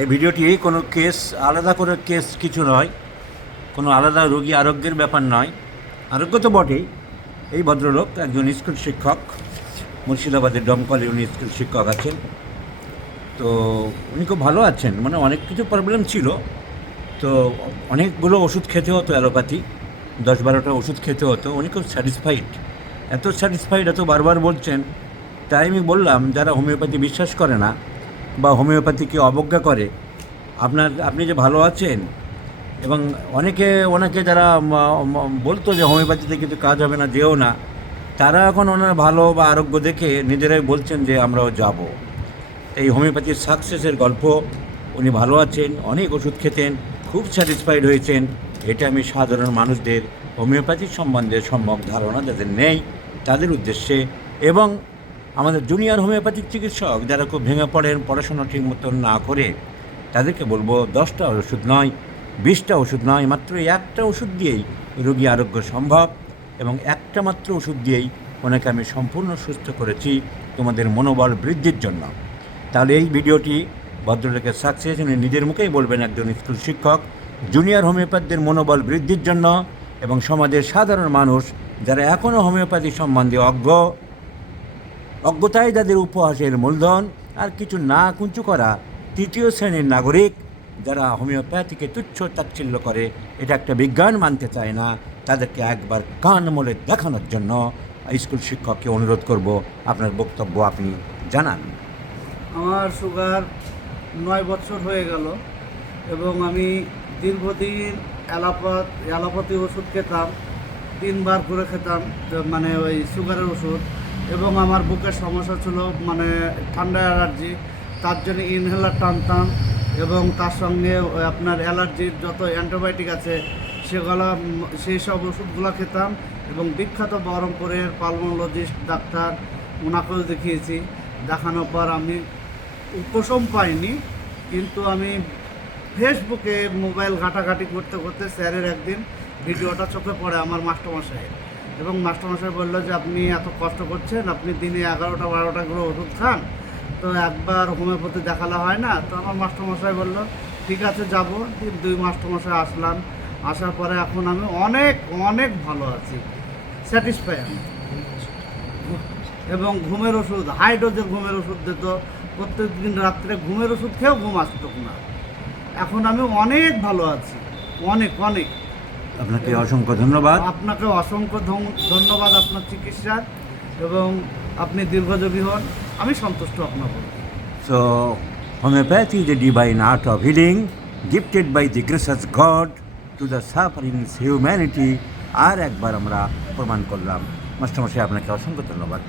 এই ভিডিওটি কোনো কেস আলাদা করে কেস কিছু নয়, কোনো আলাদা রোগী আরোগ্যের ব্যাপার নয়। আরোগ্য তো বটেই। এই ভদ্রলোক একজন স্কুল শিক্ষক, মুর্শিদাবাদের দমকলে উনি স্কুল শিক্ষক আছেন। তো উনি খুব ভালো আছেন, মানে অনেক কিছু প্রবলেম ছিল, তো অনেকগুলো ওষুধ খেতে হতো, অ্যালোপ্যাথি 10-12টা ওষুধ খেতে হতো। উনি খুব স্যাটিসফাইড, এত স্যাটিসফাইড, এত বারবার বলছেন। তাই আমি বললাম, যারা হোমিওপ্যাথি বিশ্বাস করে না বা হোমিওপ্যাথিকে অবজ্ঞা করে, আপনি যে ভালো আছেন, এবং ওনাকে যারা বলতো যে হোমিওপ্যাথিতে কিছু কাজ হবে না, যেও না, তারা এখন ওনার ভালো বা আরোগ্য দেখে নিজেরাই বলছেন যে আমরাও যাব। এই হোমিওপ্যাথির সাকসেসের গল্প, উনি ভালো আছেন, অনেক ওষুধ খেতেন, খুব স্যাটিসফাইড হয়েছেন। এটা আমি সাধারণ মানুষদের হোমিওপ্যাথির সম্বন্ধে সম্যক ধারণা যাদের নেই তাদের উদ্দেশ্যে, এবং আমাদের জুনিয়র হোমিওপ্যাথিক চিকিৎসক যারা খুব ভেঙে পড়েন, পড়াশোনা ঠিক মতন না করে, তাদেরকে বলবো 10টা ওষুধ নয়, 20টা ওষুধ নয়, মাত্র একটা ওষুধ দিয়েই রোগী আরোগ্য সম্ভব, এবং একটা মাত্র ওষুধ দিয়েই ওনাকে আমি সম্পূর্ণ সুস্থ করেছি তোমাদের মনোবল বৃদ্ধির জন্য। তাহলে এই ভিডিওটি ভদ্রলোকের সাকসেস, উনি নিজের মুখেই বলবেন, একজন স্কুল শিক্ষক জুনিয়র হোমিওপ্যাথদের মনোবল বৃদ্ধির জন্য, এবং সমাজের সাধারণ মানুষ যারা এখনও হোমিওপ্যাথি সম্বন্ধে অজ্ঞতায় যাদের উপহাসের মূলধন, আর কিছু না কুঞ্চু করা তৃতীয় শ্রেণীর নাগরিক যারা হোমিওপ্যাথিকে তুচ্ছ তাচ্ছিল্য করে, এটা একটা বিজ্ঞান মানতে চায় না, তাদেরকে একবার কান মলে দেখানোর জন্য স্কুল শিক্ষককে অনুরোধ করব, আপনার বক্তব্য আপনি জানান। আমার সুগার 9 বছর হয়ে গেল এবং আমি দীর্ঘদিন অ্যালোপ্যাথি ওষুধ খেতাম, 3 বার করে খেতাম, মানে ওই সুগারের ওষুধ। এবং আমার বুকের সমস্যা ছিল, মানে ঠান্ডা অ্যালার্জি, তার জন্য ইনহেলার টানতাম, এবং তার সঙ্গে আপনার অ্যালার্জির যত অ্যান্টিবায়োটিক আছে সেগুলো, সেই সব ওষুধগুলো খেতাম। এবং বিখ্যাত বহরমপুরের পালমোলজিস্ট ডাক্তার, ওনাকেও দেখিয়েছি। দেখানোর পর আমি উপশম পাইনি, কিন্তু আমি ফেসবুকে মোবাইল ঘাটাঘাটি করতে করতে স্যারের একদিন ভিডিওটা চোখে পড়ে আমার মাস্টারমশাই, এবং মাস্টারমশাই বললো যে আপনি এত কষ্ট করছেন, আপনি দিনে 11টা-12টা করে ওষুধ খান, তো একবার হোমিওপ্যাথি দেখালে হয় না? তো আমার মাস্টারমশাই বললো ঠিক আছে যাব। 2 মাস্টারমশাই আসলাম, আসার পরে এখন আমি অনেক অনেক ভালো আছি, স্যাটিসফাই আমি। এবং ঘুমের ওষুধ, হাই ডোজের ঘুমের ওষুধ দিত, প্রত্যেক দিন রাত্রে ঘুমের ওষুধ খেয়েও ঘুম আসতো না। এখন আমি অনেক ভালো আছি, অনেক অনেক। আপনাকে অসংখ্য ধন্যবাদ। আপনাকে অসংখ্য ধন্যবাদ আপনার চিকিৎসার, এবং আপনি দীর্ঘজীবী হন, আমি সন্তুষ্ট আপনার প্রতি। So, homeopathy is a divine art of healing, gifted by the gracious God to the suffering humanity. আর একবার আমরা প্রমাণ করলাম। মাস্টারমশাই, আপনাকে অসংখ্য ধন্যবাদ।